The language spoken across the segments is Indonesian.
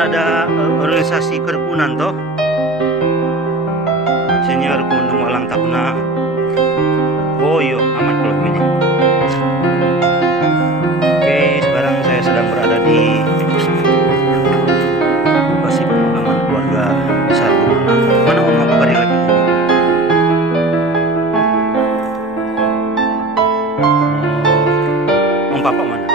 Ada organisasi kerukunan toh senior kundu malang takuna boyo amat kalau ini. Oke, sekarang saya sedang berada di lokasi pemakaman keluarga besar Malang. Mana om aku balik lagi? Om papa mana?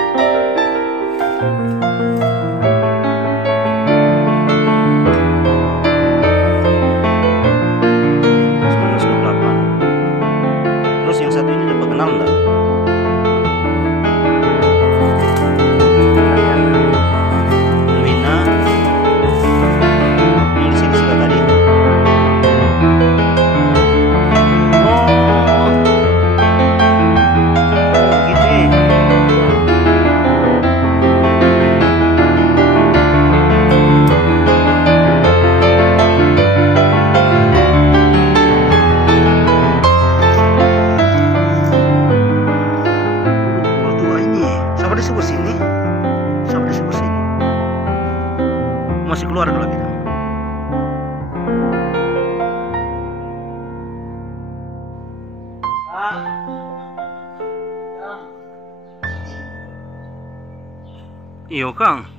Yang satu ini dapat kenal enggak? Wina yang di sini sudah tadi. Oh, gitu ya. Sampai disebut sini masih keluar kalau kita. Iyo Kang.